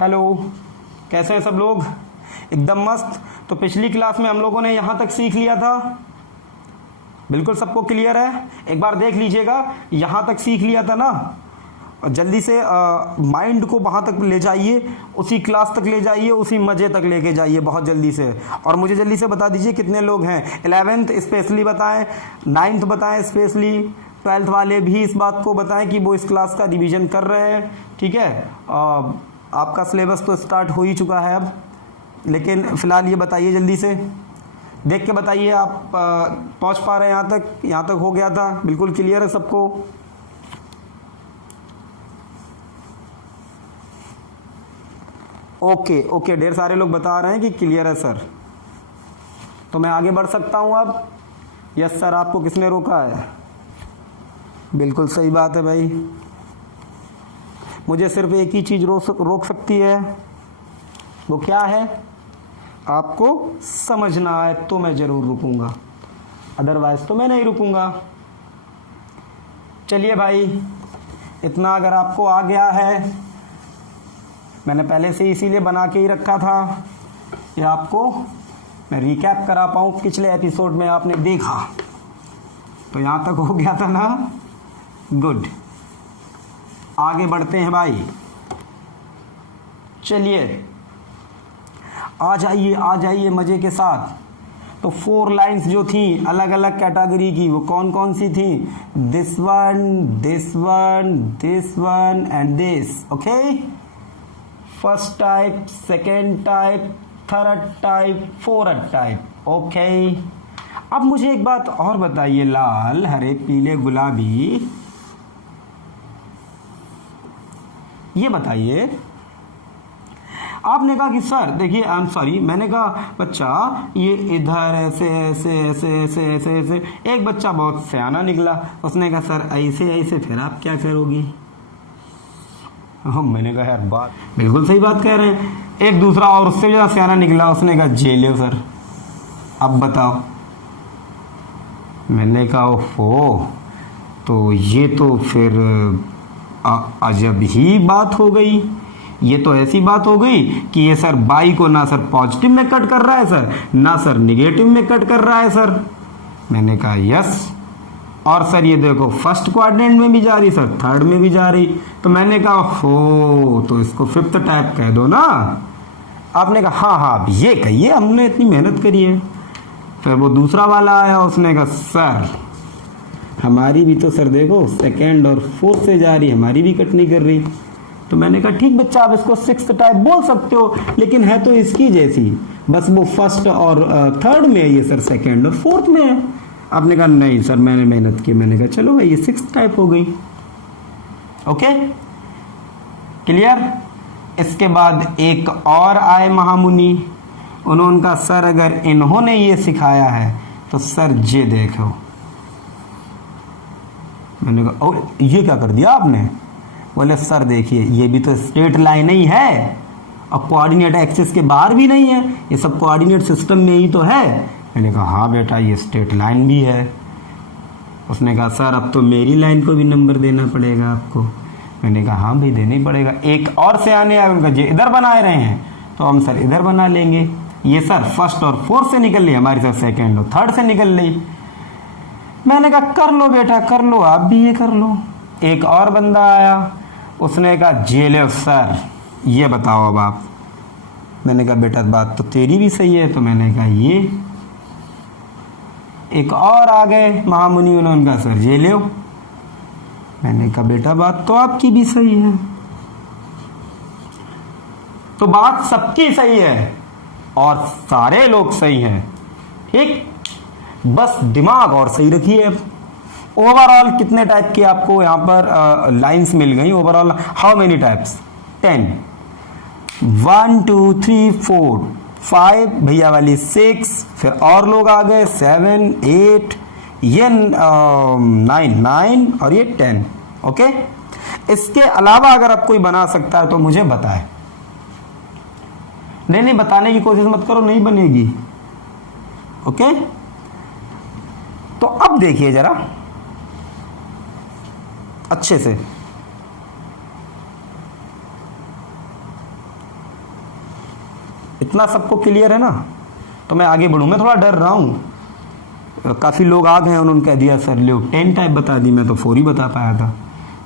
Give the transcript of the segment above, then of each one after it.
Hello, कैसे हैं सब लोग? एकदम मस्त। तो पिछली क्लास में हम लोगों ने यहाँ तक सीख लिया था, बिल्कुल सबको क्लियर है? एक बार देख लीजिएगा, यहाँ तक सीख लिया था ना। और जल्दी से माइंड को वहाँ तक ले जाइए, उसी क्लास तक ले जाइए, उसी मज़े तक लेके जाइए बहुत जल्दी से। और मुझे जल्दी से बता दीजिए कितने लोग हैं। 11th स्पेशली बताएं, 9th बताएं स्पेशली, 12th वाले भी इस बात को बताएं कि वो इस क्लास का रिवीजन कर रहे हैं। ठीक है, आपका सिलेबस तो स्टार्ट हो ही चुका है अब, लेकिन फ़िलहाल ये बताइए जल्दी से, देख के बताइए आप पहुंच पा रहे हैं यहाँ तक? यहाँ तक हो गया था, बिल्कुल क्लियर है सबको? ओके ओके, ढेर सारे लोग बता रहे हैं कि क्लियर है सर, तो मैं आगे बढ़ सकता हूँ अब? यस सर, आपको किसने रोका है? बिल्कुल सही बात है भाई, मुझे सिर्फ एक ही चीज़ रोक सकती है, वो क्या है? आपको समझना है तो मैं ज़रूर रुकूंगा, अदरवाइज तो मैं नहीं रुकूंगा। चलिए भाई, इतना अगर आपको आ गया है, मैंने पहले से इसीलिए बना के ही रखा था कि आपको मैं रिकैप करा पाऊँ। पिछले एपिसोड में आपने देखा, तो यहाँ तक हो गया था ना? गुड, आगे बढ़ते हैं भाई। चलिए आ जाइए मज़े के साथ। तो 4 लाइंस जो थी अलग अलग कैटेगरी की, वो कौन कौन सी थी? This one, this one, this one and this. Okay, first type, second type, third type, fourth type. Okay, अब मुझे एक बात और बताइए, लाल, हरे, पीले, गुलाबी, ये बताइए, आपने कहा कि सर देखिए, आई एम सॉरी, मैंने कहा बच्चा ये इधर ऐसे ऐसे ऐसे ऐसे ऐसे ऐसे। एक बच्चा बहुत सयाना निकला, उसने कहा सर ऐसे ऐसे, फिर आप क्या करोगी? मैंने कहा यार बात बिल्कुल सही बात कह रहे हैं। एक दूसरा और उससे ज़्यादा सयाना निकला, उसने कहा जेल सर, अब बताओ। मैंने कहा ओहो, तो ये तो फिर अजब ही बात हो गई। ये तो ऐसी बात हो गई कि ये सर बाई को ना सर पॉजिटिव में कट कर रहा है सर, ना सर निगेटिव में कट कर रहा है सर। मैंने कहा यस, और सर ये देखो फर्स्ट क्वाड्रेंट में भी जा रही सर, थर्ड में भी जा रही। तो मैंने कहा हो, तो इसको फिफ्थ टाइप कह दो ना। आपने कहा हाँ हाँ, अब ये कहिए, हमने इतनी मेहनत करी है। फिर वो दूसरा वाला आया, उसने कहा सर हमारी भी तो सर देखो सेकेंड और फोर्थ से जा रही, हमारी भी कट नहीं कर रही। तो मैंने कहा ठीक बच्चा, आप इसको सिक्स्थ टाइप बोल सकते हो, लेकिन है तो इसकी जैसी, बस वो फर्स्ट और थर्ड में है, ये सर सेकेंड और फोर्थ में है। आपने कहा नहीं सर मैंने मेहनत की। मैंने कहा चलो भाई, ये सिक्स्थ टाइप हो गई। Okay, clear? इसके बाद एक और आए महामुनि, उन्होंने कहा सर अगर इन्होंने ये सिखाया है तो सर ये देखो। मैंने कहा ओ, ये क्या कर दिया आपने? बोले सर देखिए, ये भी तो स्ट्रेट लाइन ही है, और कोऑर्डिनेट एक्सिस के बाहर भी नहीं है, ये सब कोऑर्डिनेट सिस्टम में ही तो है। मैंने कहा हाँ बेटा, ये स्ट्रेट लाइन भी है। उसने कहा सर अब तो मेरी लाइन को भी नंबर देना पड़ेगा आपको। मैंने कहा हाँ भाई, देना ही पड़ेगा। एक और से आने आए, उनका ये इधर बना रहे हैं तो हम सर इधर बना लेंगे। ये सर फर्स्ट और फोर्थ से निकल ली, हमारी सर सेकेंड और थर्ड से निकल ली। मैंने कहा कर लो बेटा, कर लो, आप भी ये कर लो। एक और बंदा आया, उसने कहा जेले सर ये बताओ अब आप। मैंने कहा बेटा बात तो तेरी भी सही है। तो मैंने कहा ये। एक और आ गए महामुनि, उन्होंने कहा सर ये ले। मैंने कहा बेटा बात तो आपकी भी सही है। तो बात सबकी सही है और सारे लोग सही हैं, ठीक? बस दिमाग और सही रखिए। ओवरऑल कितने टाइप की आपको यहाँ पर लाइंस मिल गई? Overall how many types? 10। 1 2 3 4 5, भैया वाली 6, फिर और लोग आ गए 7 8, ये 9 और ये 10। ओके, इसके अलावा अगर आप कोई बना सकता है तो मुझे बताए। नहीं बताने की कोशिश मत करो, नहीं बनेगी। ओके, तो अब देखिए जरा अच्छे से, इतना सबको क्लियर है ना? तो मैं आगे बढ़ूँ, मैं थोड़ा डर रहा हूँ, काफ़ी लोग आ गए हैं, उन्होंने कह दिया सर लो 10 टाइप बता दी, मैं तो 4 ही बता पाया था।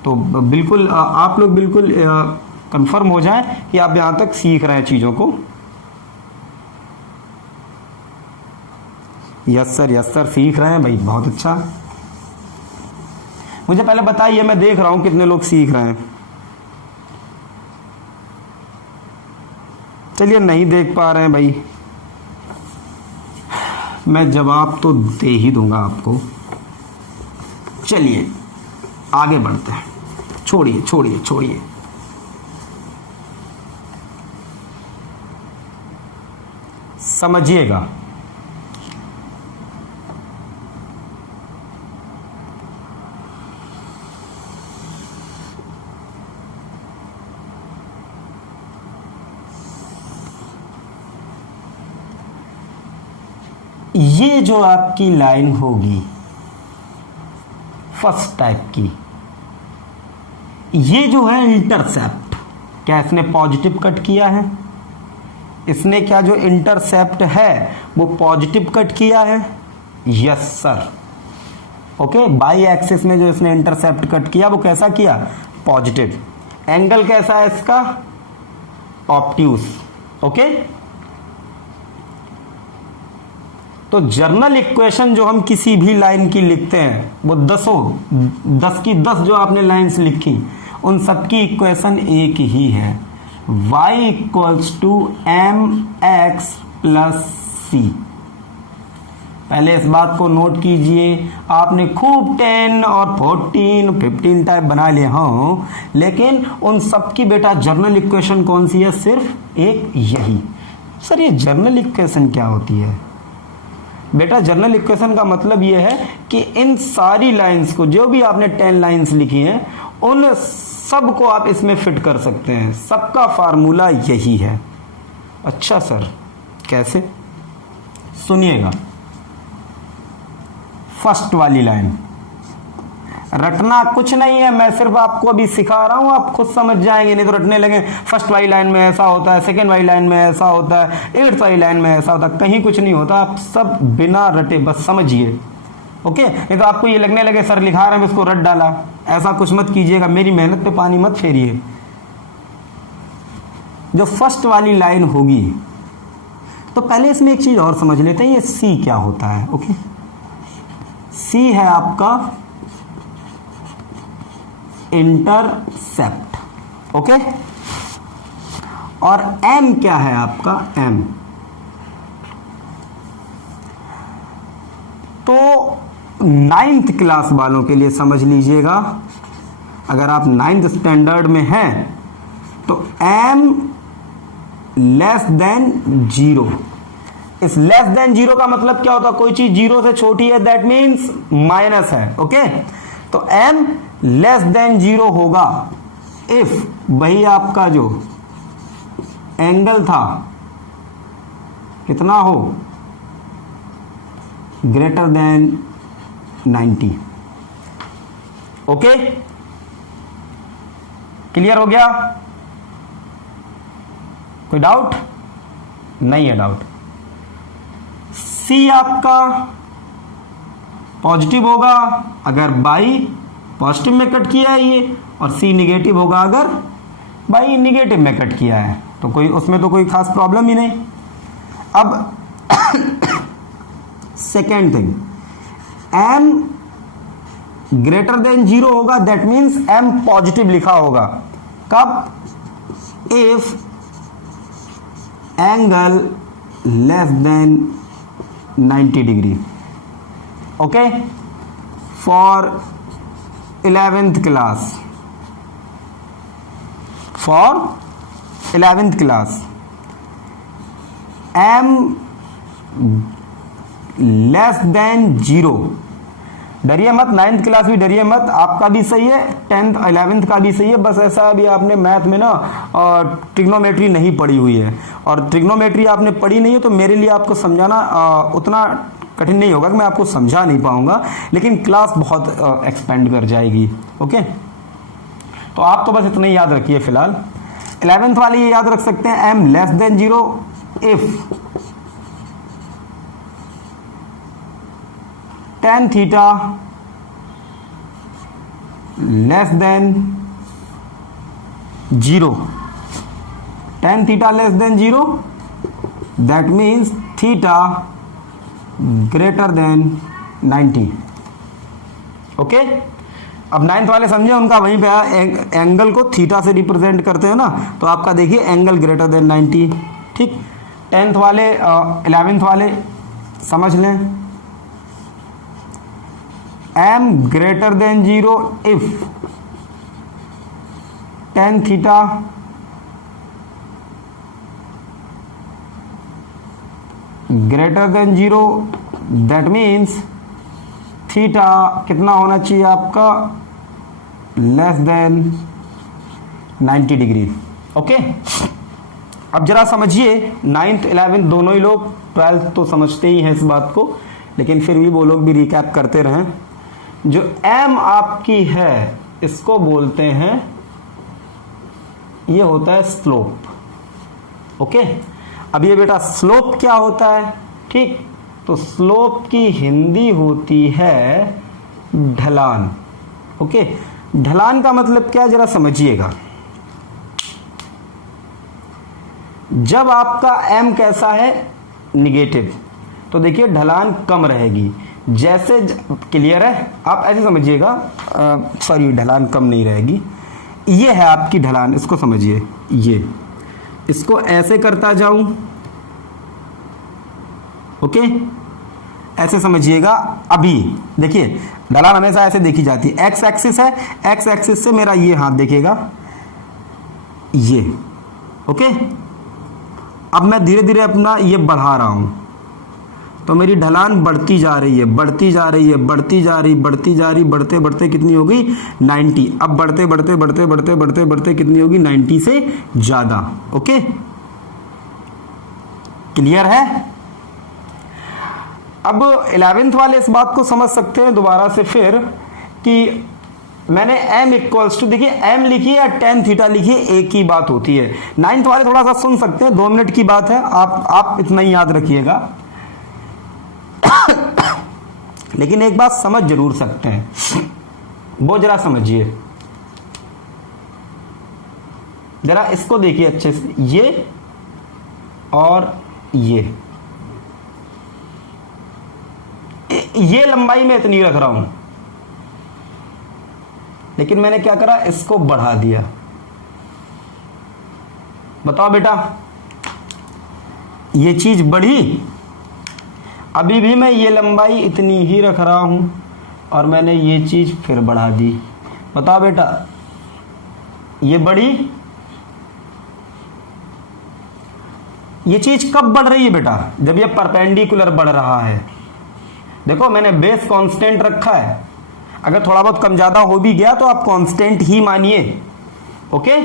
तो बिल्कुल आप लोग बिल्कुल कंफर्म हो जाएं कि आप यहाँ तक सीख रहे हैं चीज़ों को। यस सर सीख रहे हैं भाई, बहुत अच्छा। मुझे पहले बताइए, मैं देख रहा हूँ कितने लोग सीख रहे हैं। चलिए नहीं देख पा रहे हैं भाई, मैं जवाब तो दे ही दूंगा आपको। चलिए आगे बढ़ते हैं, छोड़िए। समझिएगा, ये जो आपकी लाइन होगी फर्स्ट टाइप की, ये जो है इंटरसेप्ट, क्या इसने पॉजिटिव कट किया है? इसने क्या जो इंटरसेप्ट है वो पॉजिटिव कट किया है? Yes sir. Okay, by axis में जो इसने इंटरसेप्ट कट किया वो कैसा किया? पॉजिटिव। एंगल कैसा है इसका? ऑब्ट्यूस। ओके, तो जर्नल इक्वेशन जो हम किसी भी लाइन की लिखते हैं वो 10 की 10 जो आपने लाइंस लिखी उन सबकी इक्वेशन एक ही है, y equals to mx plus c। पहले इस बात को नोट कीजिए, आपने खूब 10 और 14 15 टाइप बना लिए हों, लेकिन उन सबकी बेटा जर्नल इक्वेशन कौन सी है? सिर्फ एक यही। सर ये जर्नल इक्वेशन क्या होती है? बेटा जर्नल इक्वेशन का मतलब यह है कि इन सारी लाइंस को, जो भी आपने 10 लाइंस लिखी हैं, उन सब को आप इसमें फिट कर सकते हैं, सबका फार्मूला यही है। अच्छा सर कैसे? सुनिएगा, फर्स्ट वाली लाइन रटना कुछ नहीं है, मैं सिर्फ आपको अभी सिखा रहा हूं, आप खुद समझ जाएंगे, नहीं तो रटने लगे फर्स्ट वाली लाइन में ऐसा होता है, सेकंड वाली लाइन में ऐसा होता है, 8th वाली लाइन में ऐसा होता है, कहीं कुछ नहीं होता, आप सब बिना रटे बस समझिए। ओके, नहीं तो आपको ये लगने लगे सर लिखा रहे हैं इसको रट डाला, ऐसा कुछ मत कीजिएगा, मेरी मेहनत पे पानी मत फेरिए। जो फर्स्ट वाली लाइन होगी, तो पहले इसमें एक चीज और समझ लेते हैं, ये सी क्या होता है। ओके, सी है आपका इंटरसेप्ट। ओके, और एम क्या है आपका? एम। तो 9th क्लास वालों के लिए समझ लीजिएगा, अगर आप 9th स्टैंडर्ड में हैं तो एम लेस देन 0। इस लेस देन 0 का मतलब क्या होता है? कोई चीज 0 से छोटी है, दैट मीन्स माइनस है। ओके, तो एम लेस देन 0 होगा इफ वही आपका जो एंगल था कितना हो? Greater than 90। ओके, क्लियर हो गया? कोई डाउट? नहीं है डाउट। सी आपका पॉजिटिव होगा अगर बाई पॉजिटिव में कट किया है ये, और सी निगेटिव होगा अगर बाई निगेटिव में कट किया है, तो कोई उसमें तो कोई खास प्रॉब्लम ही नहीं। अब second thing, m greater than 0 होगा, दैट मीन्स एम पॉजिटिव लिखा होगा। कब? If angle less than 90 degree. Okay, for 11th class, for 11th class m less than 0। डरिए मत, 9th क्लास भी डरिए मत, आपका भी सही है, 10th 11th का भी सही है। बस ऐसा अभी आपने मैथ में ना ट्रिग्नोमेट्री नहीं पढ़ी हुई है, और ट्रिग्नोमेट्री आपने पढ़ी नहीं है तो मेरे लिए आपको समझाना उतना कठिन नहीं होगा कि मैं आपको समझा नहीं पाऊंगा, लेकिन क्लास बहुत एक्सपेंड कर जाएगी। ओके, तो आप तो बस इतना ही याद रखिए फिलहाल। 11th वाले ये याद रख सकते हैं, m less than 0 if tan theta less than 0, tan theta less than 0, that means theta greater than 90। Okay, अब 9th वाले समझे, उनका वहीं पे एंगल को थीटा से रिप्रेजेंट करते हैं ना, तो आपका देखिए एंगल ग्रेटर देन 90। ठीक, 10th वाले 11th वाले समझ लें, m greater than 0 if tan theta greater than 0, that means theta कितना होना चाहिए आपका, लेस देन 90 डिग्री। ओके, अब जरा समझिए, 9th 11th दोनों ही लोग, 12th तो समझते ही हैं इस बात को, लेकिन फिर भी वो लोग भी रिकैप करते रहें। जो m आपकी है इसको बोलते हैं, ये होता है स्लोप। ओके, अब ये बेटा स्लोप क्या होता है, ठीक, तो स्लोप की हिंदी होती है ढलान। ओके, ढलान का मतलब क्या, जरा समझिएगा। जब आपका m कैसा है, निगेटिव, तो देखिए ढलान कम रहेगी। जैसे क्लियर है, आप ऐसे समझिएगा, सॉरी ढलान कम नहीं रहेगी, ये है आपकी ढलान, इसको समझिए, ये इसको ऐसे करता जाऊं, ओके, ऐसे समझिएगा। अभी देखिए ढलान हमेशा ऐसे देखी जाती है, एक्स एक्सिस है, एक्स एक्सिस से मेरा ये हाथ देखेगा, ये ओके। अब मैं धीरे धीरे अपना ये बढ़ा रहा हूं, तो मेरी ढलान बढ़ती जा रही है, बढ़ती जा रही है, बढ़ती जा रही, बढ़ती जा रही, बढ़ते बढ़ते कितनी होगी, 90। अब बढ़ते बढ़ते बढ़ते बढ़ते बढ़ते बढ़ते कितनी होगी, 90 से ज्यादा। ओके, क्लियर है। अब 11th वाले इस बात को समझ सकते हैं दोबारा से फिर, कि मैंने m इक्वल्स टू, देखिए m लिखिए या tan थीटा लिखिए, एक ही बात होती है। 9th वाले थोड़ा सा सुन सकते हैं, 2 मिनट की बात है, आप इतना ही याद रखिएगा। लेकिन एक बात समझ जरूर सकते हैं, वो जरा समझिए, जरा इसको देखिए अच्छे से, ये और ये लंबाई में इतनी रख रहा हूं, लेकिन मैंने क्या करा, इसको बढ़ा दिया। बताओ बेटा, ये चीज बढ़ी, अभी भी मैं ये लंबाई इतनी ही रख रहा हूं और मैंने ये चीज फिर बढ़ा दी। बताओ बेटा, ये बढ़ी, ये चीज कब बढ़ रही है बेटा, जब ये परपेंडिकुलर बढ़ रहा है। देखो मैंने बेस कांस्टेंट रखा है, अगर थोड़ा बहुत कम ज्यादा हो भी गया तो आप कांस्टेंट ही मानिए। ओके,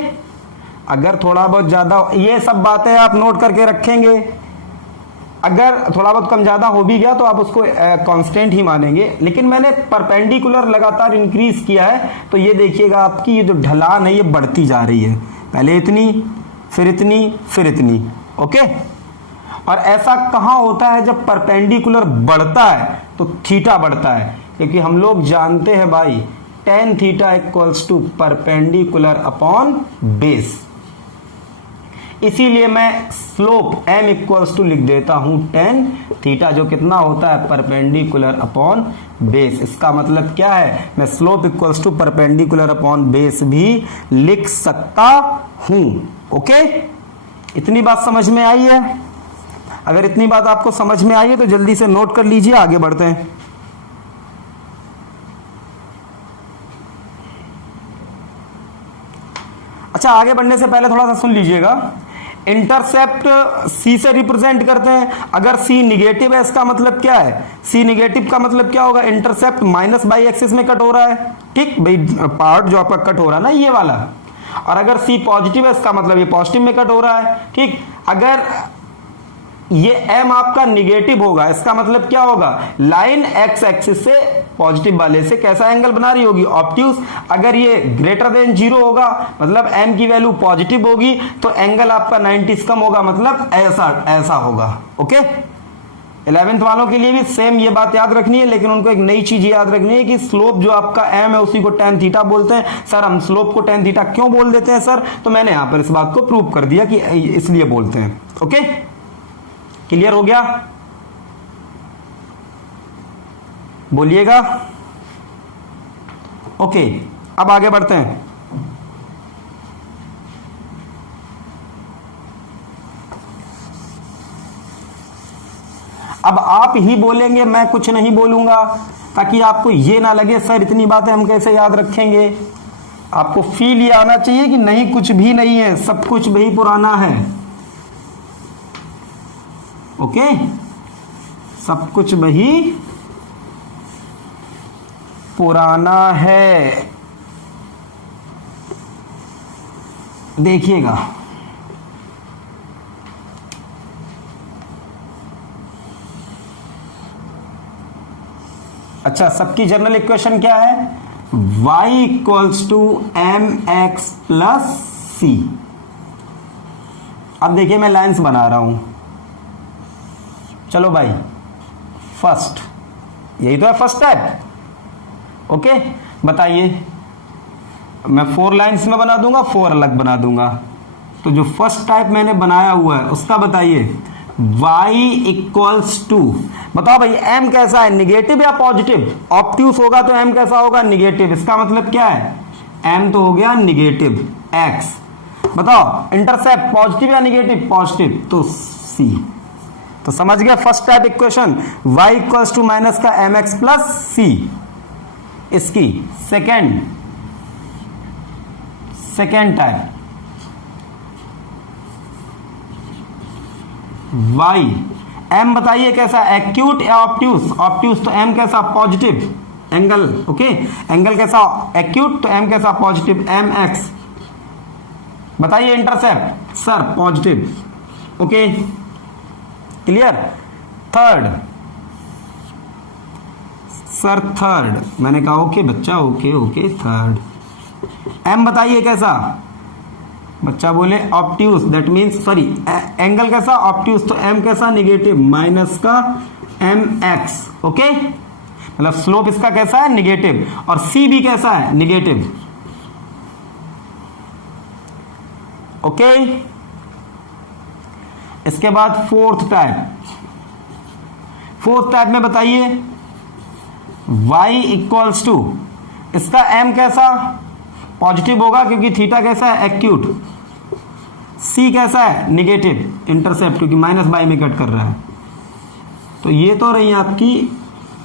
अगर थोड़ा बहुत ज्यादा, ये सब बातें आप नोट करके रखेंगे, अगर थोड़ा बहुत कम ज्यादा हो भी गया तो आप उसको कांस्टेंट ही मानेंगे। लेकिन मैंने परपेंडिकुलर लगातार इंक्रीज किया है, तो ये देखिएगा आपकी ये जो ढलान है ये बढ़ती जा रही है, पहले इतनी, फिर इतनी, फिर इतनी। ओके, और ऐसा कहां होता है, जब परपेंडिकुलर बढ़ता है तो थीटा बढ़ता है, क्योंकि हम लोग जानते हैं भाई tan theta equals to perpendicular upon base. इसीलिए मैं स्लोप m इक्वल्स टू लिख देता हूं tan थीटा, जो कितना होता है, परपेंडिकुलर अपॉन बेस। इसका मतलब क्या है, मैं slope equals to perpendicular upon base भी लिख सकता हूं। ओके, इतनी बात समझ में आई है। अगर इतनी बात आपको समझ में आई है तो जल्दी से नोट कर लीजिए, आगे बढ़ते हैं। अच्छा, आगे बढ़ने से पहले थोड़ा सा सुन लीजिएगा। इंटरसेप्ट सी से रिप्रेजेंट करते हैं, अगर सी निगेटिव है इसका मतलब क्या है, सी निगेटिव का मतलब क्या होगा, इंटरसेप्ट माइनस बाई एक्सिस में कट हो रहा है। ठीक भाई, पार्ट जो आपका कट हो रहा है ना, ये वाला। और अगर सी पॉजिटिव है इसका मतलब ये पॉजिटिव में कट हो रहा है। ठीक, अगर ये m आपका निगेटिव होगा, इसका मतलब क्या होगा, लाइन x एक्सिस से पॉजिटिव वाले से कैसा एंगल बना रही होगी, ऑब्ट्यूज। अगर ये ग्रेटर देन 0 होगा मतलब m की वैल्यू पॉजिटिव होगी तो एंगल आपका 90 से कम होगा, मतलब ऐसा होगा। ओके, 11th वालों के लिए भी सेम ये बात याद रखनी है, लेकिन उनको एक नई चीज याद रखनी है कि स्लोप जो आपका m है उसी को tan थीटा बोलते हैं। सर हम स्लोप को tan थीटा क्यों बोल देते हैं सर, तो मैंने यहां पर इस बात को प्रूव कर दिया कि इसलिए बोलते हैं। ओके, क्लियर हो गया, बोलिएगा। ओके, अब आगे बढ़ते हैं। अब आप ही बोलेंगे, मैं कुछ नहीं बोलूंगा, ताकि आपको ये ना लगे सर इतनी बातें हम कैसे याद रखेंगे। आपको फील ये आना चाहिए कि नहीं कुछ भी नहीं है, सब कुछ भी पुराना है। ओके, सब कुछ वही पुराना है। देखिएगा, अच्छा, सबकी जनरल इक्वेशन क्या है, y equals to M x plus C. अब देखिए मैं लाइंस बना रहा हूं, चलो भाई, फर्स्ट, यही तो है फर्स्ट टाइप। ओके, बताइए, मैं 4 लाइंस में बना दूंगा, 4 अलग बना दूंगा। तो जो फर्स्ट टाइप मैंने बनाया हुआ है उसका बताइए, y इक्वल्स टू, बताओ भाई m कैसा है, निगेटिव या पॉजिटिव, ऑब्ट्यूस होगा तो m कैसा होगा, निगेटिव। इसका मतलब क्या है, m तो हो गया निगेटिव, x, बताओ इंटरसेप्ट पॉजिटिव या निगेटिव, पॉजिटिव, तो c। तो समझ गया first type equation, y equals to minus का एम एक्स प्लस सी। इसकी सेकेंड टाइप, y, m बताइए कैसा, एक्यूट या ऑब्ट्यूस, ऑब्ट्यूस तो m कैसा, पॉजिटिव एंगल। ओके, एंगल कैसा, एक्यूट, तो m कैसा, पॉजिटिव, एम एक्स। बताइए intercept, sir positive. Okay, clear. Third, sir third, मैंने कहा ओके बच्चा, ओके ओके, थर्ड m बताइए कैसा, बच्चा बोले obtuse, that means sorry angle कैसा, ऑब्ट्यूस, तो m कैसा, निगेटिव, माइनस का एम एक्स। ओके, मतलब स्लोप इसका कैसा है, निगेटिव, और c भी कैसा है, निगेटिव। ओके, इसके बाद फोर्थ टाइप में बताइए, y इक्वल्स टू, इसका m कैसा, पॉजिटिव होगा क्योंकि थीटा कैसा है, एक्यूट, c कैसा है, निगेटिव, इंटरसेप्ट क्योंकि माइनस बाई में कट कर रहा है। तो ये तो रही आपकी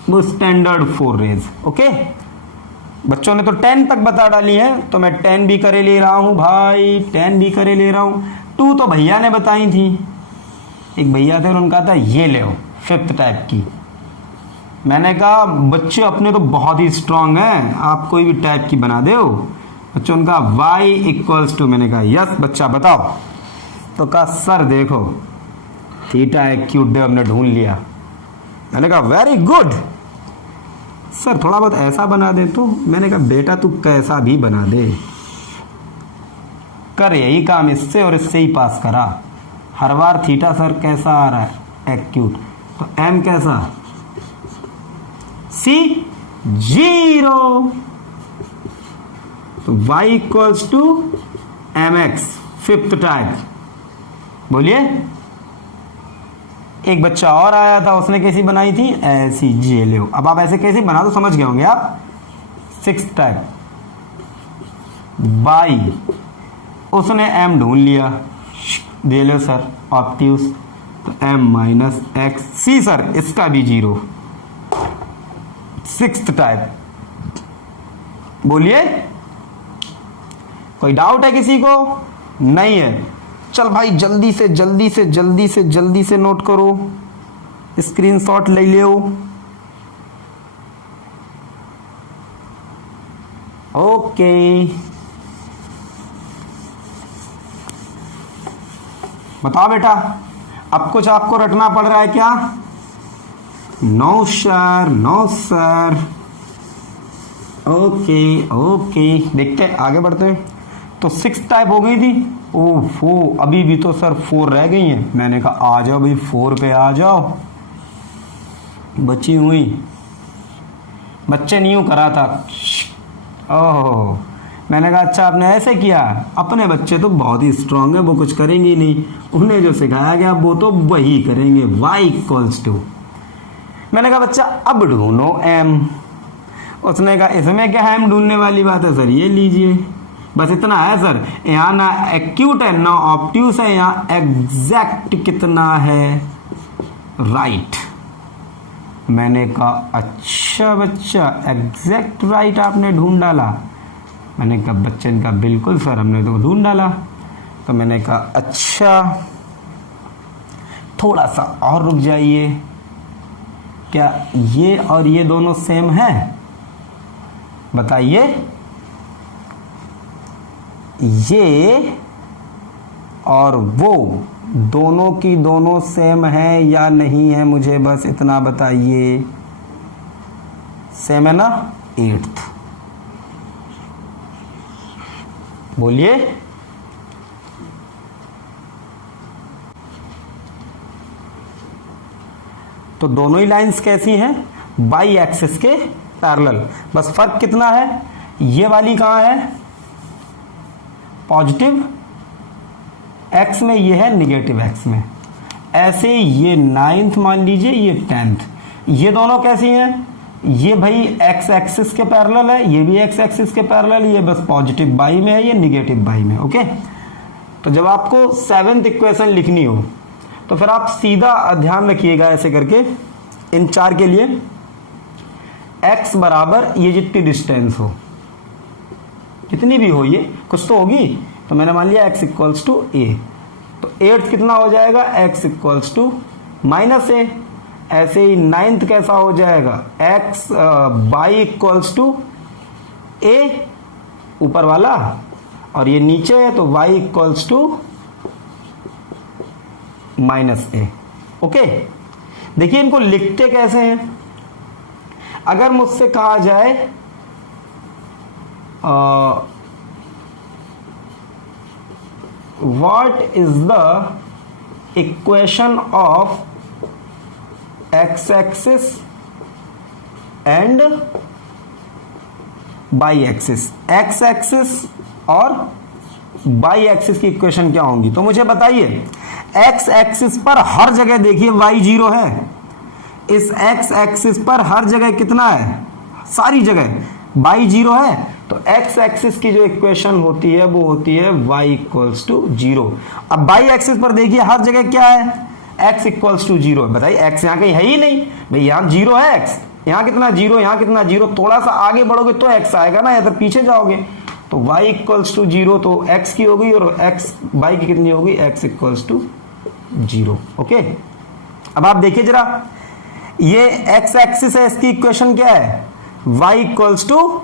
वो स्टैंडर्ड 4 रेज। ओके, बच्चों ने तो 10 तक बता डाली है, तो मैं 10 भी करे ले रहा हूं भाई, 10 भी करे ले रहा हूं। 2 तो भैया ने बताई थी, एक भैया थे उन्होंने कहा था ये ले, 5th टाइप की। मैंने कहा बच्चे अपने तो बहुत ही स्ट्रांग हैं, आप कोई भी टाइप की बना दो। बच्चों उनका y इक्वल्स टू, मैंने कहा यस बच्चा बताओ, तो कहा सर देखो थीटा एक्यूट डे हमने ढूंढ लिया। मैंने कहा वेरी गुड सर, थोड़ा बहुत ऐसा बना दे। तो मैंने कहा बेटा तू कैसा भी बना दे, कर यही काम इससे और इससे ही पास करा। हर बार थीटा सर कैसा आ रहा है, एक्यूट, तो m कैसा, c 0, तो y equals to M x, 5th type. बोलिए, एक बच्चा और आया था, उसने कैसी बनाई थी, ऐसी, जी ले। अब आप ऐसे कैसे बना दो समझ गए होंगे आप। 6th टाइप, y, उसने m ढूंढ लिया, दे लो सर ऑब्ट्यूस, तो m माइनस एक्स, सी सर इसका भी 0। 6th टाइप, बोलिए कोई डाउट है किसी को, नहीं है। चल भाई जल्दी से नोट करो, स्क्रीनशॉट ले लो। ओके, बताओ बेटा, अब कुछ आपको रटना पड़ रहा है क्या? No sir, no sir. Okay okay, देखते हैं, आगे बढ़ते हैं। तो 6 टाइप हो गई थी। ओफो, अभी भी तो सर 4 रह गई हैं। मैंने कहा आ जाओ भाई, 4 पे आ जाओ। बची हुई बच्चे नहीं यूँ करा था। ओह, मैंने कहा अच्छा आपने ऐसे किया। अपने बच्चे तो बहुत ही स्ट्रांग है, वो कुछ करेंगे नहीं, उन्हें जो सिखाया गया वो तो वही करेंगे। y = 2। मैंने कहा बच्चा अब ढूंढो m। उसने कहा इसमें क्या है, m ढूंढने वाली बात है सर, ये लीजिए। बस इतना है सर, यहाँ ना एक्यूट है ना ऑब्ट्यूस है, यहाँ एग्जैक्ट कितना है, राइट। मैंने कहा अच्छा बच्चा, एग्जैक्ट राइट आपने ढूंढ डाला। मैंने कहा बच्चे ने कहा बिल्कुल सर, हमने तो ढूंढ डाला। तो मैंने कहा अच्छा थोड़ा सा और रुक जाइए, क्या ये और ये दोनों सेम है? बताइए, ये और वो दोनों की दोनों सेम है या नहीं है, मुझे बस इतना बताइए। सेम है ना? 8th बोलिए। तो दोनों ही लाइंस कैसी हैं? बाई एक्सिस के पैरेलल। बस फर्क कितना है, ये वाली कहां है पॉजिटिव एक्स में, ये है निगेटिव एक्स में। ऐसे ये 9th मान लीजिए, ये 10th। ये दोनों कैसी हैं? ये भाई एक्स एक्सिस के पैरेलल है, ये भी एक्स एक्सिस के पैरेलल, ये बस पॉजिटिव बाई में है, ये निगेटिव बाई में। ओके, तो जब आपको 7th इक्वेशन लिखनी हो तो फिर आप सीधा ध्यान रखिएगा ऐसे करके, इन 4 के लिए x बराबर ये जितनी डिस्टेंस हो, जितनी भी हो, ये कुछ तो होगी, तो मैंने मान लिया x = a। तो 8th कितना हो जाएगा, x = -a। ऐसे ही 9th कैसा हो जाएगा, x y = a ऊपर वाला, और ये नीचे है तो y = -a। ओके, देखिए इनको लिखते कैसे हैं। अगर मुझसे कहा जाए what is the equation of x axis and by axis, x axis और बाई एक्सिस की इक्वेशन क्या होंगी, तो मुझे बताइए। एक्स एक्सिस पर हर जगह देखिए y 0 है, इस एक्स एक्सिस पर हर जगह कितना है, सारी जगह y 0 है। तो एक्स एक्सिस की जो इक्वेशन होती है वो होती है y = 0। अब बाई एक्सिस पर देखिए हर जगह क्या है, x = 0। बताइए x यहाँ कहीं है ही नहीं भाई, यहाँ 0 है x, यहाँ कितना 0, यहाँ कितना 0, थोड़ा सा आगे बढ़ोगे तो x आएगा ना, या तो पीछे जाओगे तो y = 0, तो x की होगी, और x y की कितनी होगी, x = 0। ओके, अब आप देखिए जरा, ये x एक्सिस है, इसकी इक्वेशन क्या है, y =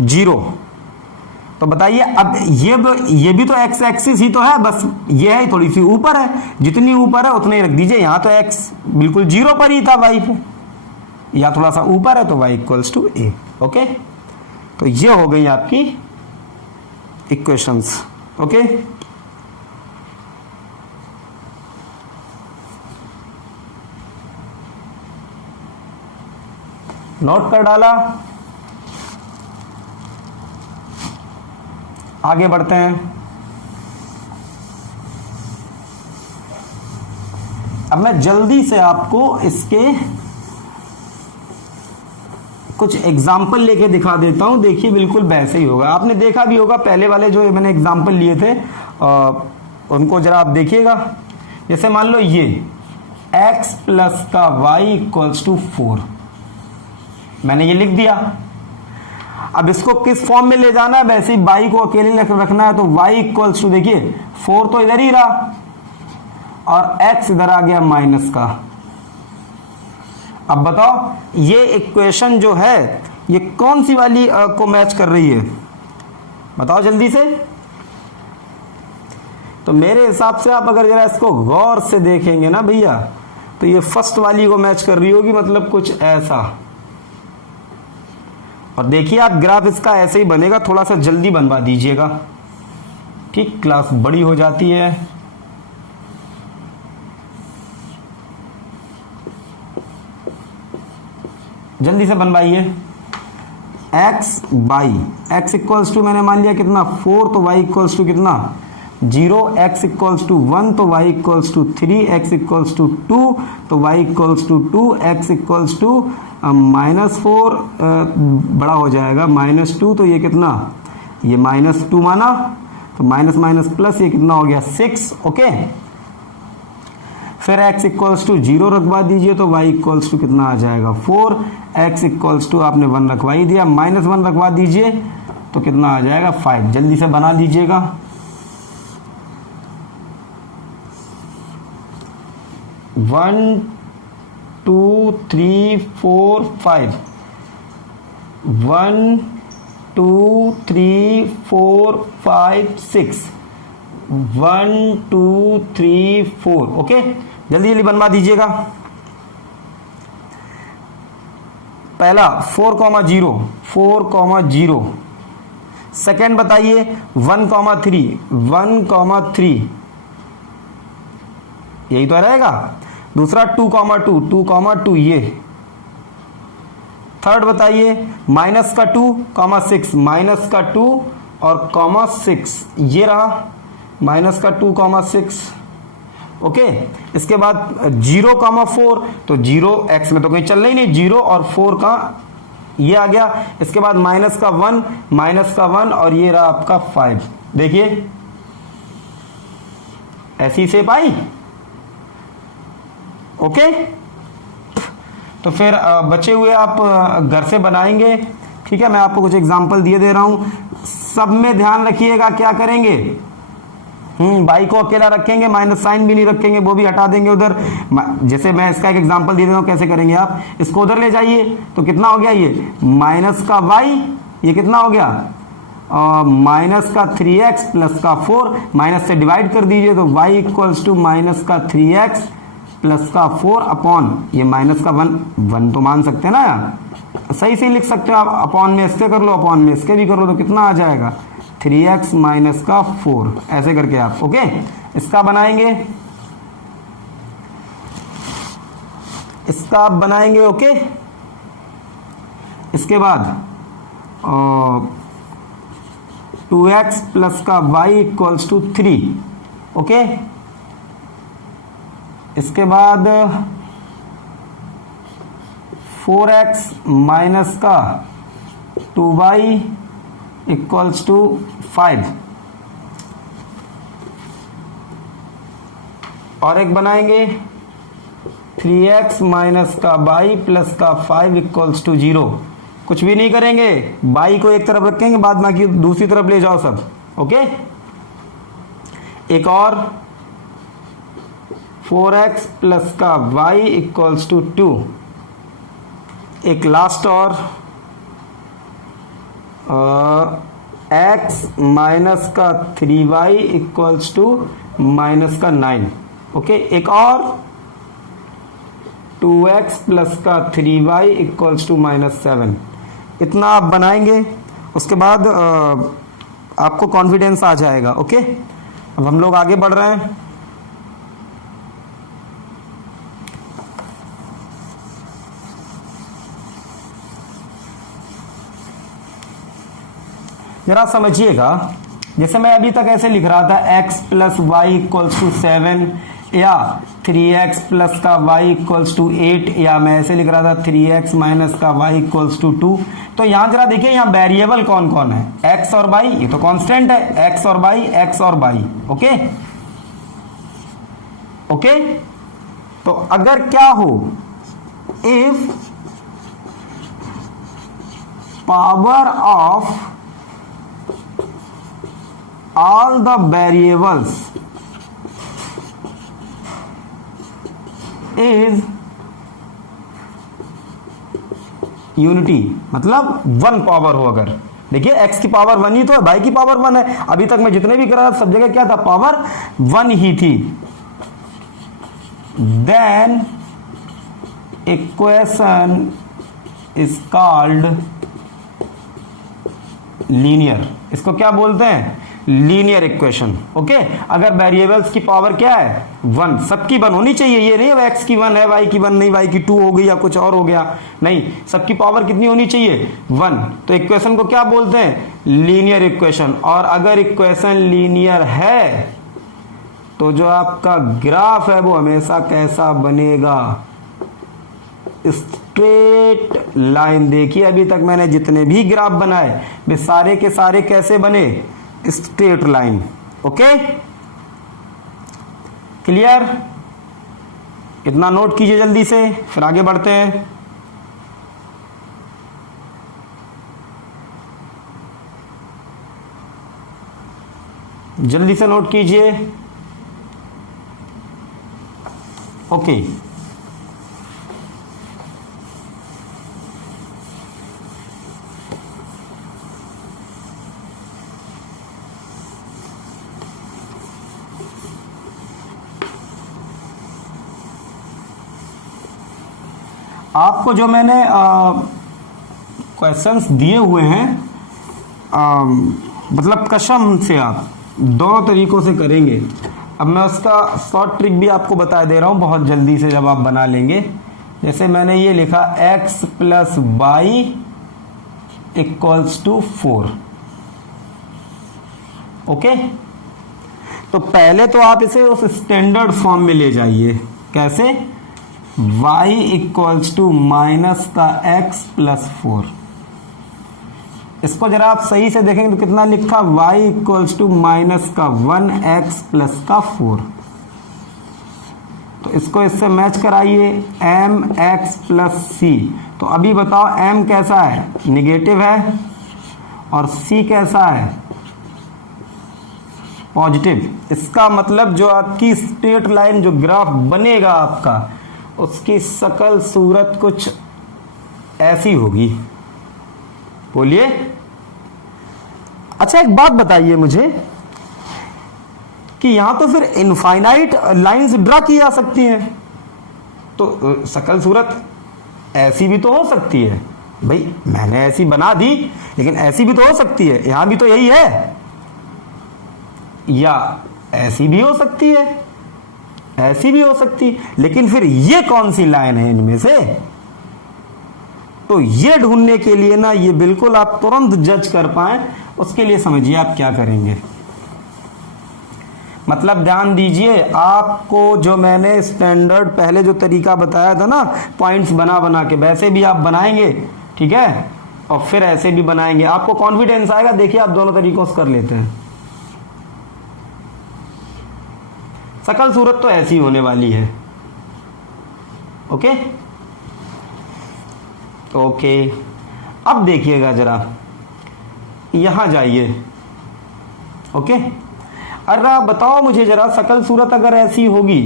0। तो बताइए अब ये भी तो x एक्सिस ही तो है, बस ये है थोड़ी सी ऊपर है, जितनी ऊपर है उतने ही रख दीजिए। यहां तो x बिल्कुल 0 पर ही था y पे, या थोड़ा सा ऊपर है तो y = a। ओके, तो ये हो गई आपकी इक्वेशंस। ओके, नोट कर डाला, आगे बढ़ते हैं। अब मैं जल्दी से आपको इसके कुछ एग्जाम्पल लेके दिखा देता हूं। देखिए बिल्कुल वैसे ही होगा, आपने देखा भी होगा पहले वाले जो मैंने एग्जाम्पल लिए थे, उनको जरा आप देखिएगा। जैसे मान लो ये x + का y = 4, मैंने ये लिख दिया। अब इसको किस फॉर्म में ले जाना है, वैसे ही y को अकेले रखना है, तो y = देखिए 4 तो इधर ही रहा और x इधर आ गया माइनस का। अब बताओ ये इक्वेशन जो है ये कौन सी वाली को मैच कर रही है, बताओ जल्दी से। तो मेरे हिसाब से आप अगर जरा इसको गौर से देखेंगे ना भैया, तो ये फर्स्ट वाली को मैच कर रही होगी, मतलब कुछ ऐसा। और देखिए आप ग्राफ इसका ऐसे ही बनेगा, थोड़ा सा जल्दी बनवा दीजिएगा, ठीक, क्लास बड़ी हो जाती है। जल्दी से बनवाइए। X by x equals to मैंने मान लिया कितना 4, तो वाई इक्वल्स टू कितना 0, एक्स इक्वल्स टू 1 तो y equals to 3, x equals to 2 तो y equals to 2, x equals to -4 बड़ा हो जाएगा -2, तो ये कितना, ये -2 माना, तो माइनस माइनस प्लस, ये कितना हो गया 6। ओके, फिर x इक्वल्स टू 0 रखवा दीजिए, तो y इक्वल्स टू कितना आ जाएगा 4, x इक्वल्स टू आपने 1 रखवा ही दिया, -1 रखवा दीजिए तो कितना आ जाएगा 5। जल्दी से बना लीजिएगा। वन 2 3 4 5, 1 2 3 4 5 6, 1 2 3 4। ओके, जल्दी जल्दी बनवा दीजिएगा। पहला 4,0 4,0, सेकेंड बताइए 1,3 1,3, यही तो रहेगा। दूसरा 2,2 2,2, ये। थर्ड बताइए माइनस का 2, -6, -2 और -6, ये रहा -2, -6। ओके, इसके बाद 0,4, तो 0 x में तो कहीं चलना ही नहीं, 0 और 4 का ये आ गया। इसके बाद -1 और ये रहा आपका 5। देखिए ऐसी शेप आई। ओके, तो फिर बचे हुए आप घर से बनाएंगे, ठीक है। मैं आपको कुछ एग्जांपल दिए दे रहा हूं, सब में ध्यान रखिएगा क्या करेंगे। बाई को अकेला रखेंगे, माइनस साइन भी नहीं रखेंगे, वो भी हटा देंगे उधर। जैसे मैं इसका एक एग्जांपल दे रहा हूं, कैसे करेंगे आप, इसको उधर ले जाइए तो कितना हो गया, ये माइनस का वाई, ये कितना हो गया माइनस का 3x प्लस का 4, माइनस से डिवाइड कर दीजिए तो y इक्वल्स टू माइनस का 3x प्लस का 4 अपॉन ये माइनस का 1 तो मान सकते हैं ना, सही से लिख सकते हो आप। अपॉन में इसके कर लो, अपॉन में इसके भी कर लो, तो कितना आ जाएगा 3x माइनस का 4, ऐसे करके आप। ओके, इसका बनाएंगे, इसका आप बनाएंगे। ओके, इसके बाद 2x प्लस का y इक्वल्स टू 3। ओके, इसके बाद 4x माइनस का 2y इक्वल्स टू 5। और एक बनाएंगे 3x माइनस का y प्लस का 5 इक्वल्स टू 0। कुछ भी नहीं करेंगे, y को एक तरफ रखेंगे, बाद बाकी दूसरी तरफ ले जाओ सब। ओके, एक और 4x प्लस का y इक्वल्स टू 2। एक लास्ट और x माइनस का 3y इक्वल्स टू माइनस का 9। ओके, एक और 2x प्लस का 3y इक्वल्स टू -7। इतना आप बनाएंगे, उसके बाद आपको कॉन्फिडेंस आ जाएगा। ओके, अब हम लोग आगे बढ़ रहे हैं। जरा समझिएगा, जैसे मैं अभी तक ऐसे लिख रहा था x plus y equals to 7, या 3x प्लस का y इक्वल्स टू 8, या मैं ऐसे लिख रहा था 3x माइनस का y इक्वल्स टू 2। तो यहां जरा देखिए, यहां वेरिएबल कौन कौन है, x और y, ये तो कांस्टेंट है, x और y, x और y। ओके ओके, तो अगर क्या हो, if power of all the variables is unity, मतलब 1 पावर हो, अगर देखिए x की पावर 1 ही तो है, y की पावर 1 है। अभी तक मैं जितने भी कर रहा था सब जगह क्या था, पावर 1 ही थी। Then equation is called linear. इसको क्या बोलते हैं, लीनियर इक्वेशन। ओके, अगर वेरिएबल्स की पावर क्या है 1, सबकी 1 होनी चाहिए, ये नहीं है x की 1 है y की 1 नहीं, y की 2 हो गई या कुछ और हो गया, नहीं, सबकी पावर कितनी होनी चाहिए 1। तो इक्वेशन को क्या बोलते हैं, लीनियर इक्वेशन। और अगर इक्वेशन लीनियर है तो जो आपका ग्राफ है वो हमेशा कैसा बनेगा, स्ट्रेट लाइन। देखिए अभी तक मैंने जितने भी ग्राफ बनाए वे सारे के सारे कैसे बने, स्ट्रेट लाइन। Okay, clear? इतना नोट कीजिए जल्दी से, फिर आगे बढ़ते हैं। जल्दी से नोट कीजिए। ओके, आपको जो मैंने क्वेश्चंस दिए हुए हैं, मतलब कसम से आप 2 तरीकों से करेंगे। अब मैं उसका शॉर्ट ट्रिक भी आपको बता दे रहा हूं बहुत जल्दी से, जब आप बना लेंगे। जैसे मैंने ये लिखा x plus y equals to 4। Okay, तो पहले तो आप इसे उस स्टैंडर्ड फॉर्म में ले जाइए। कैसे, y इक्वल्स टू माइनस का x प्लस 4। इसको जरा आप सही से देखेंगे तो कितना लिखा, y इक्वल्स टू माइनस का 1x प्लस का 4। तो इसको इससे मैच कराइए, mx प्लस c। तो अभी बताओ m कैसा है, निगेटिव है, और c कैसा है, पॉजिटिव। इसका मतलब जो आपकी स्ट्रेट लाइन जो ग्राफ बनेगा आपका, उसकी शकल सूरत कुछ ऐसी होगी। बोलिए। अच्छा एक बात बताइए मुझे कि यहां तो फिर इनफाइनाइट लाइंस ड्रा की जा सकती हैं, तो शकल सूरत ऐसी भी तो हो सकती है। भाई मैंने ऐसी बना दी, लेकिन ऐसी भी तो हो सकती है, यहां भी तो यही है, या ऐसी भी हो सकती है, ऐसी भी हो सकती है। लेकिन फिर ये कौन सी लाइन है इनमें से, तो ये ढूंढने के लिए ना, ये बिल्कुल आप तुरंत जज कर पाए, उसके लिए समझिए आप क्या करेंगे। मतलब ध्यान दीजिए, आपको जो मैंने स्टैंडर्ड पहले जो तरीका बताया था ना, पॉइंट्स बना बना के, वैसे भी आप बनाएंगे, ठीक है, और फिर ऐसे भी बनाएंगे, आपको कॉन्फिडेंस आएगा। देखिए आप दोनों तरीकों से कर लेते हैं। शकल सूरत तो ऐसी होने वाली है। ओके ओके, अब देखिएगा जरा, यहां जाइए। ओके, अरे आप बताओ मुझे जरा, शकल सूरत अगर ऐसी होगी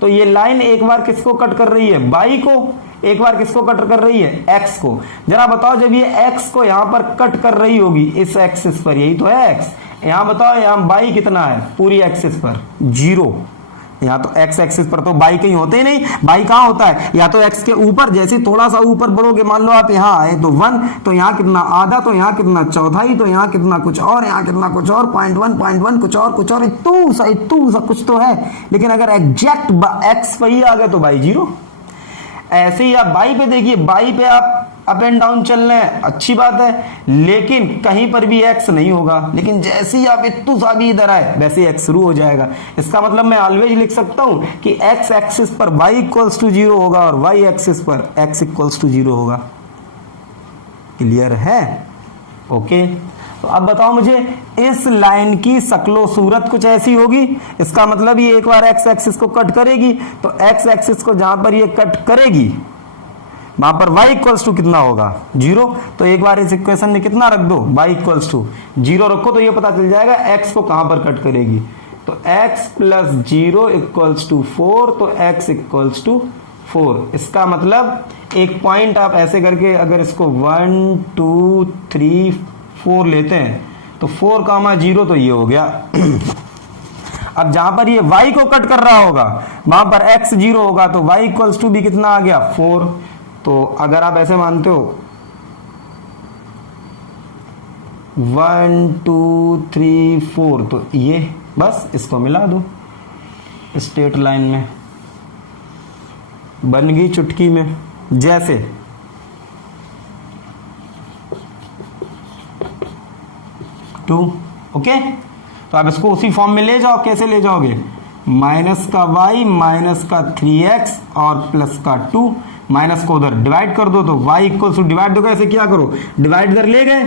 तो ये लाइन एक बार किसको कट कर रही है, बाई को, एक बार किसको कट कर रही है, एक्स को। जरा बताओ जब ये एक्स को यहां पर कट कर रही होगी इस एक्सिस पर, यही तो है एक्स, यहां बताओ यहां बाई कितना है पूरी एक्सिस पर, 0। यहाँ तो एक्स एक्सिस पर तो बाई कहीं होते ही नहीं, बाई कहाँ होता है, या तो एक्स के ऊपर, जैसे थोड़ा सा ऊपर बढ़ोगे, मान लो आप यहाँ आए तो 1, तो यहाँ कितना आधा, तो यहाँ कितना चौथाई, तो यहाँ कितना कुछ और, यहाँ कितना कुछ और, 0.1 कुछ और, इतू सा कुछ तो है। लेकिन अगर एग्जैक्ट एक्स पे ही आ गए तो बाई 0। ऐसे ही आप बाई पे देखिए, बाई पे आप अप एंड डाउन चल रहे हैं, अच्छी बात है, लेकिन कहीं पर भी एक्स नहीं होगा। लेकिन जैसे ही आप इतू सा भी इधर आए, वैसे एक्स शुरू हो जाएगा। इसका मतलब मैं ऑलवेज लिख सकता हूं कि एक्स एक्सिस पर y इक्वल्स टू 0 होगा और y एक्सिस पर x इक्वल्स टू 0 होगा। क्लियर है? ओके, तो अब बताओ मुझे, इस लाइन की शक्लो सूरत कुछ ऐसी होगी। इसका मतलब ये एक बार एक्स एक्सिस को कट करेगी, तो एक्स एक्सिस को जहां पर ये कट करेगी वहां पर y इक्वल्स टू कितना होगा, 0। तो एक बार इस इक्वेशन में कितना रख दो, y इक्वल्स टू 0 रखो, तो ये पता चल जाएगा x को कहां पर कट करेगी। तो x प्लस 0 इक्वल्स टू 4, तो x इक्वल्स टू 4। इसका मतलब एक पॉइंट आप ऐसे करके, अगर इसको 1 2 3 4 लेते हैं तो 4, 0 तो ये हो गया। अब जहां पर ये y को कट कर रहा होगा वहां पर x 0 होगा तो y इक्वल्स टू भी कितना आ गया 4। तो अगर आप ऐसे मानते हो 1 2 3 4 तो ये बस इसको मिला दो स्ट्रेट लाइन में, बन गई चुटकी में। जैसे टू, ओके। तो आप इसको उसी फॉर्म में ले जाओ। कैसे ले जाओगे? माइनस का y माइनस का 3x और प्लस का 2, माइनस को उधर डिवाइड कर दो तो y इक्वल टू डिवाइड दो, ऐसे क्या करो डिवाइड कर ले गए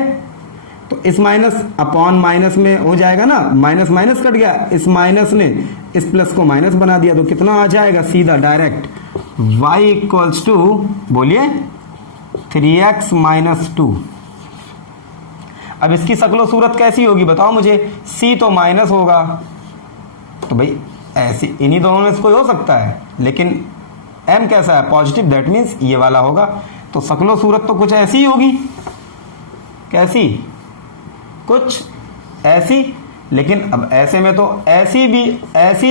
तो इस माइनस अपॉन माइनस में हो जाएगा ना, माइनस माइनस कट गया, इस माइनस ने इस प्लस को माइनस बना दिया तो कितना आ जाएगा सीधा डायरेक्ट y इक्वल्स टू बोलिए 3x माइनस 2। अब इसकी शक्लो सूरत कैसी होगी बताओ मुझे? c तो माइनस होगा तो भाई ऐसी इन्हीं दोनों में से कोई हो सकता है, लेकिन m कैसा है पॉजिटिव, दैट मीन्स ये वाला होगा। तो शक्लो सूरत तो कुछ ऐसी ही होगी। कैसी? कुछ ऐसी। लेकिन अब ऐसे में तो ऐसी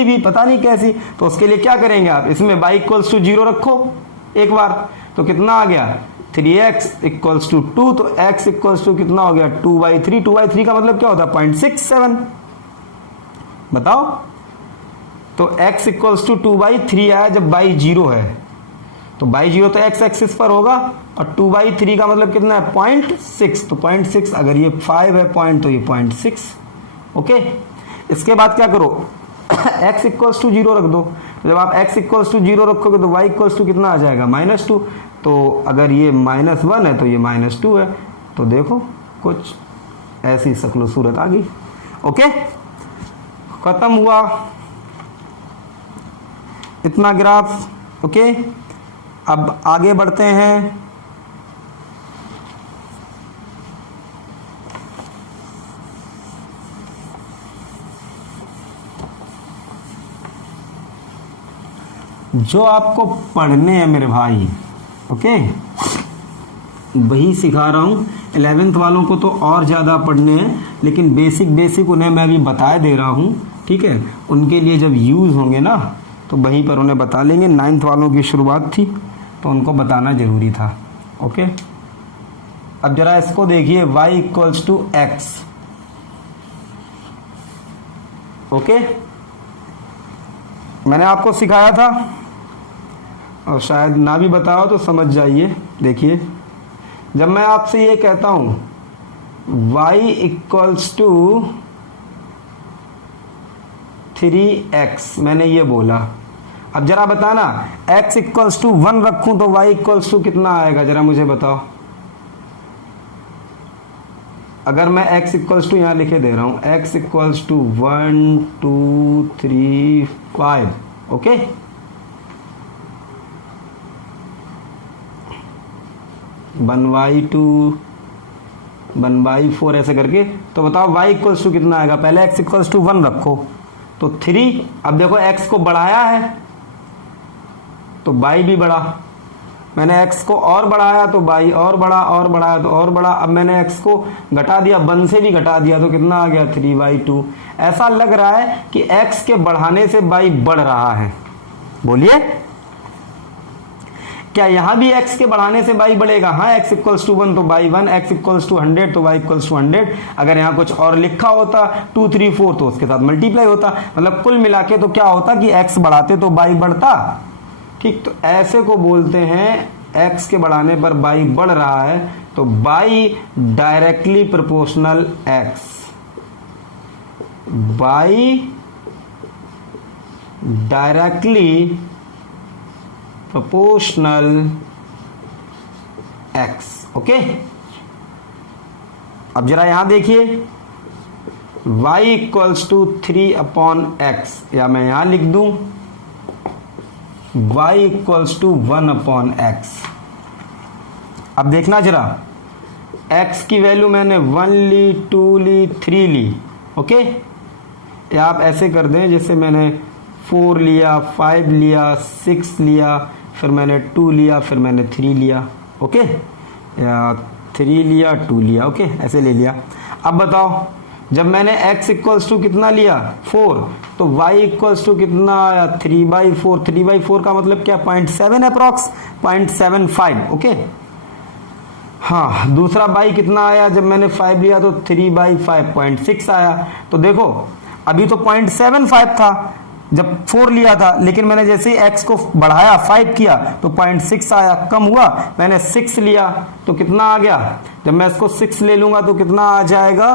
भी पता नहीं कैसी। तो उसके लिए क्या करेंगे आप? इसमें y इक्वल्स टू 0 रखो एक बार तो कितना आ गया 3x इक्वल्स टू 2। तो x इक्वल्स टू कितना हो गया 2/3। 2/3 का मतलब क्या होता है 0.67 बताओ। तो x इक्वल्स टू 2/3 आया जब y 0 है तो y 0 तो x एक्सिस पर होगा और 2/3 का मतलब कितना है 0.6। तो 0.6 अगर ये 5 है पॉइंट तो ये 0.6, ओके। इसके बाद क्या करो x इक्वल्स टू 0 रख दो। जब आप x इक्वल्स टू 0 रखोगे तो y इक्वल्स टू कितना आ जाएगा -2। तो अगर ये -1 है तो ये -2 है। तो देखो कुछ ऐसी शक्ल सूरत आ गई, ओके। खत्म हुआ इतना ग्राफ, ओके। अब आगे बढ़ते हैं। जो आपको पढ़ने हैं मेरे भाई, ओके, वही सिखा रहा हूँ। 11th वालों को तो और ज़्यादा पढ़ने हैं, लेकिन बेसिक उन्हें मैं अभी बता दे रहा हूँ, ठीक है। उनके लिए जब यूज़ होंगे ना तो वहीं पर उन्हें बता लेंगे। 9th वालों की शुरुआत थी तो उनको बताना ज़रूरी था, ओके। अब जरा इसको देखिए y equals to x, okay. मैंने आपको सिखाया था और शायद ना भी बताओ तो समझ जाइए। देखिए जब मैं आपसे ये कहता हूं y इक्वल्स टू 3x, मैंने ये बोला। अब जरा बताना x इक्वल्स टू 1 रखूं तो y इक्वल्स टू कितना आएगा, जरा मुझे बताओ। अगर मैं x इक्वल्स टू यहां लिखे दे रहा हूं x equals to 1 2 3 5, okay. One by 2 1/4 ऐसे करके, तो बताओ y इक्वल्स टू कितना आएगा। पहले x इक्वल्स टू 1 रखो तो 3। अब देखो x को बढ़ाया है तो y भी बढ़ा, मैंने x को और बढ़ाया तो y और बढ़ा, और बढ़ाया तो और बढ़ा। अब मैंने x को घटा दिया, 1 से भी घटा दिया तो कितना आ गया 3/2। ऐसा लग रहा है कि x के बढ़ाने से y बढ़ रहा है, बोलिए क्या यहां भी x के बढ़ाने से y बढ़ेगा? हाँ, x इक्वल्स टू 1 तो y 1, x इक्वल्स टू 100 तो y इक्वल्स टू 100। अगर यहाँ कुछ और लिखा होता 2 3 4 तो उसके साथ मल्टीप्लाई होता। मतलब कुल मिला के तो क्या होता कि x बढ़ाते तो y बढ़ता, ठीक। तो ऐसे को बोलते हैं x के बढ़ाने पर y बढ़ रहा है तो y directly proportional x, y directly proportional x, okay. अब जरा यहां देखिए y इक्वल्स टू 3/x, या मैं यहां लिख दूं y इक्वल्स टू 1/x। अब देखना जरा x की वैल्यू मैंने 1 ली, 2 ली, 3 ली, ओके। या आप ऐसे कर दें जैसे मैंने 4 लिया, 5 लिया, 6 लिया, फिर मैंने 2 लिया, फिर मैंने 3 लिया, ओके। या 3 लिया, 2 लिया, ओके, ऐसे ले लिया। अब बताओ, जब मैंने x इक्वल्स टू कितना लिया 4, तो y इक्वल्स टू कितना आया 3/4। 3/4 का मतलब क्या, 0.7 अप्रॉक्स, 0.75, ओके। हाँ, दूसरा बाई कितना आया, जब मैंने 5 लिया तो 3/5, 0.6 आया। तो देखो अभी तो 0.75 था जब 4 लिया था, लेकिन मैंने जैसे ही x को बढ़ाया 5 किया तो 0.6 आया, कम हुआ। मैंने 6 लिया तो कितना आ गया, जब मैं इसको 6 ले लूंगा तो कितना आ जाएगा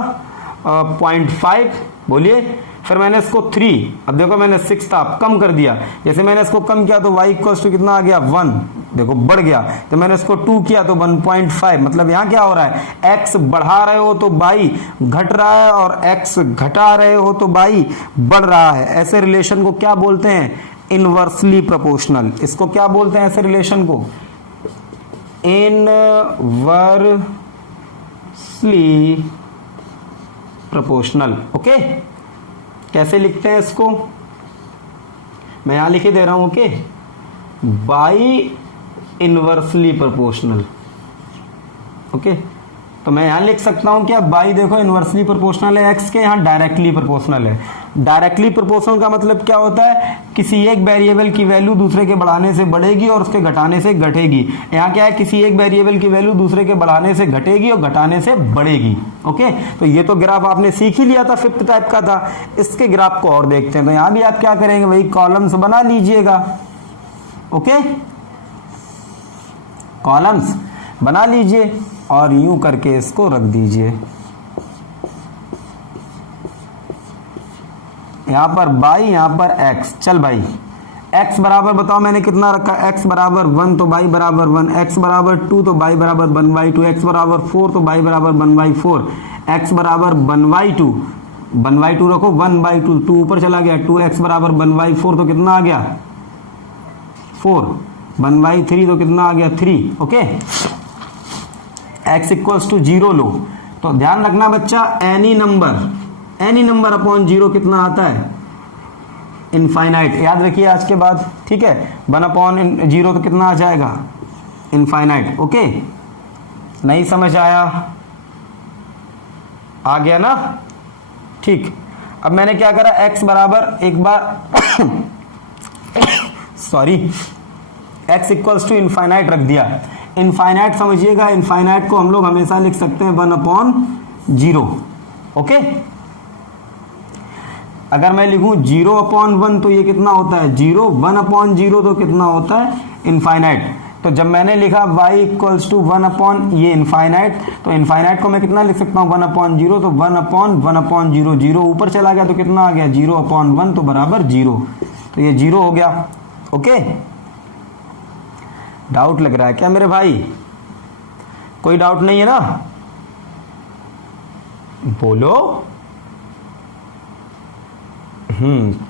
0.5, बोलिए। फिर मैंने इसको 3, अब देखो मैंने 6 था, अब कम कर दिया। जैसे मैंने इसको कम किया तो y इक्वल्स टू कितना आ गया 1, देखो बढ़ गया। तो मैंने इसको 2 किया तो 1.5। मतलब यहाँ क्या हो रहा है, x बढ़ा रहे हो तो y घट रहा है, और x घटा रहे हो तो y बढ़ रहा है। ऐसे रिलेशन को क्या बोलते हैं, इनवर्सली प्रोपोर्शनल। इसको क्या बोलते हैं ऐसे रिलेशन को, इनवर्सली प्रोपोर्शनल, ओके। कैसे लिखते हैं इसको, मैं यहां लिखे दे रहा हूं, okay, by inversely proportional, okay. तो मैं यहां लिख सकता हूं क्या, बाई देखो इनवर्सली प्रोपोर्शनल है x के, यहां डायरेक्टली प्रोपोर्शनल है। डायरेक्टली प्रोपोर्शनल का मतलब क्या होता है, किसी एक वेरिएबल की वैल्यू दूसरे के बढ़ाने से बढ़ेगी और उसके घटाने से घटेगी। यहाँ क्या है, किसी एक वेरिएबल की वैल्यू दूसरे के बढ़ाने से घटेगी और घटाने से बढ़ेगी, ओके। तो ये तो ग्राफ आपने सीख ही लिया था, 5th टाइप का था। इसके ग्राफ को और देखते हैं। तो यहाँ भी आप क्या करेंगे, वही कॉलम्स बना लीजिएगा, ओके, कॉलम्स बना लीजिए और यूं करके इसको रख दीजिए। यहां पर बाई, यहां पर x। चल भाई, x बराबर बताओ मैंने कितना रखा, x बराबर 1 तो बाई बराबर 1, x बराबर 2 तो बाई बराबर 1/2, x बराबर 4 तो बाई बराबर 1/4, x बराबर 1/2, 1/2 रखो, 1/2, 2 ऊपर चला गया, 2x बराबर 1/4 तो कितना आ गया 4, 1/3 तो कितना आ गया 3, ओके। x इक्वल्स टू 0 लो। तो ध्यान रखना बच्चा, एनी नंबर अपॉन 0 कितना आता है, इनफाइनाइट। याद रखिए आज के बाद, ठीक है। 1/0 तो कितना आ जाएगा, इनफाइनाइट, ओके। नहीं समझ आया, आ गया ना, ठीक। अब मैंने क्या करा, x बराबर एक बार sorry, x equals to infinite रख दिया। इनफाइनाइट समझिएगा, इनफाइनाइट को हम लोग हमेशा लिख सकते हैं 1/0, ओके। अगर मैं लिखूं 0/1 तो ये कितना होता है 0, 1/0 तो कितना होता है इनफाइनाइट। तो जब मैंने लिखा y इक्वल्स टू 1 ये इनफाइनाइट, तो इनफाइनाइट को मैं कितना लिख सकता हूं 1/0, तो 1/1/0, 0 ऊपर चला गया तो कितना आ गया 0/1 तो बराबर 0, तो ये 0 हो गया, ओके। डाउट लग रहा है क्या मेरे भाई, कोई डाउट नहीं है ना, बोलो।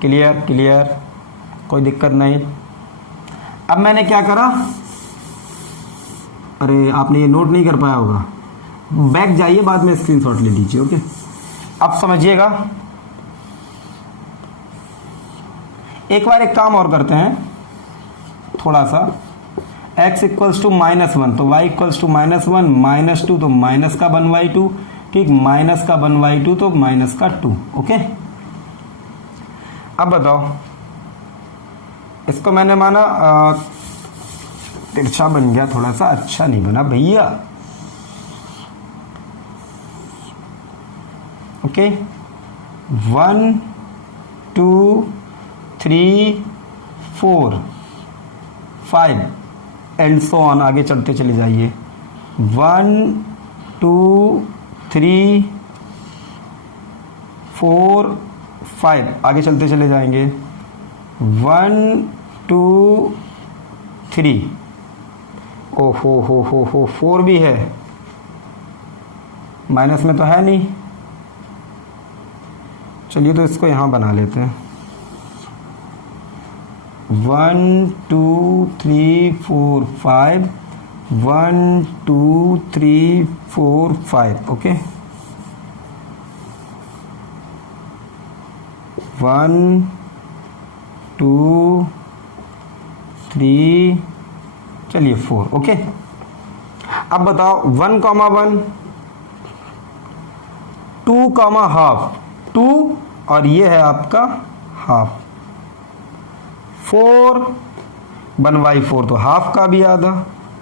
क्लियर, कोई दिक्कत नहीं। अब मैंने क्या करा, अरे आपने ये नोट नहीं कर पाया होगा, बैक जाइए, बाद में स्क्रीनशॉट ले लीजिए, ओके। अब समझिएगा, एक बार एक काम और करते हैं थोड़ा सा। x इक्वल्स टू -1 तो y इक्वल्स टू -1, -2 तो माइनस का 1/2, ठीक, माइनस का 1/2 तो माइनस का 2, ओके। अब बताओ, इसको मैंने माना तिरछा बन गया, थोड़ा सा अच्छा नहीं बना भैया, ओके। 1 2 3 4 5 एंड सो ऑन, आगे चलते चले जाइए। 1 2 3 4 5 आगे चलते चले जाएंगे। 1 2 3, ओ हो 4 भी है, माइनस में तो है नहीं, चलिए तो इसको यहां बना लेते हैं। 1 2 3 4 5, 1 2 3 4 5, ओके। 1 2 3, चलिए 4, ओके। अब बताओ 1,1, 2,12, 2 और ये है आपका हाफ, 4, 1/4 तो हाफ का भी आधा,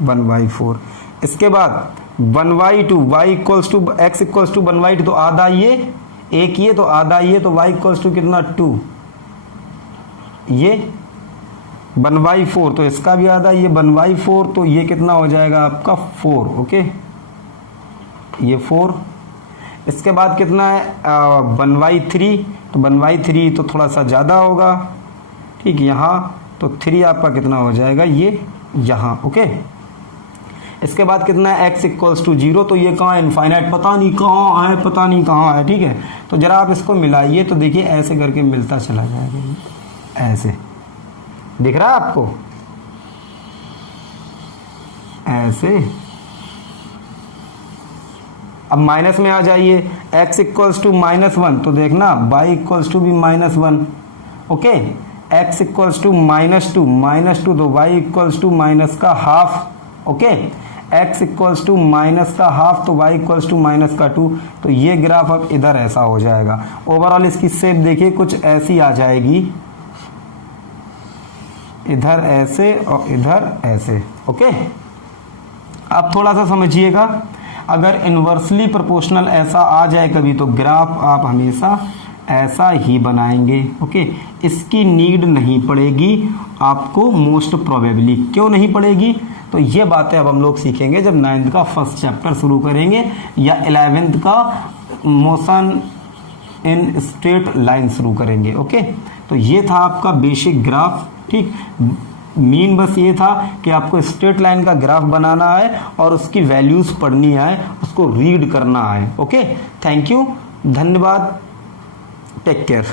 1/4। इसके बाद 1/2, y equals to x equals to 1/2 तो आधा ये, एक ये तो आधा ये, तो y इक्वल्स टू कितना 2, ये 1/4 तो इसका भी आधा, ये 1/4 तो ये कितना हो जाएगा आपका 4, ओके, ये 4। इसके बाद कितना है 1/3, तो 1/3 तो थोड़ा सा ज़्यादा होगा, ठीक, यहाँ तो 3 आपका कितना हो जाएगा ये यहाँ, ओके। इसके बाद कितना है x इक्वल्स टू 0, तो ये कहाँ है इनफाइनाइट, पता नहीं कहाँ है, पता नहीं कहाँ है, ठीक है। तो जरा आप इसको मिलाइए तो देखिए ऐसे करके मिलता चला जाएगा, ऐसे दिख रहा है आपको, ऐसे। अब माइनस में आ जाइए, x इक्वल्स टू -1 तो देखना y इक्वल्स टू भी -1, ओके। x इक्वल्स टू -2 तो y इक्वल्स टू माइनस का half, okay. x equals to minus का हाफ तो y इक्वल्स टू -2, तो ये ग्राफ अब इधर ऐसा हो जाएगा। ओवरऑल इसकी शेप देखिए कुछ ऐसी आ जाएगी, इधर ऐसे और इधर ऐसे, ओके। अब थोड़ा सा समझिएगा, अगर इन्वर्सली प्रोपोर्शनल ऐसा आ जाए कभी तो ग्राफ आप हमेशा ऐसा ही बनाएंगे, ओके। इसकी नीड नहीं पड़ेगी आपको मोस्ट प्रोबेबली, क्यों नहीं पड़ेगी, तो ये बातें अब हम लोग सीखेंगे जब 9th का फर्स्ट चैप्टर शुरू करेंगे या 11th का मोशन इन स्ट्रेट लाइन शुरू करेंगे, ओके। तो ये था आपका बेसिक ग्राफ, ठीक। मीन बस ये था कि आपको स्ट्रेट लाइन का ग्राफ बनाना है और उसकी वैल्यूज पढ़नी है, उसको रीड करना है, ओके। थैंक यू, धन्यवाद, टेक केयर।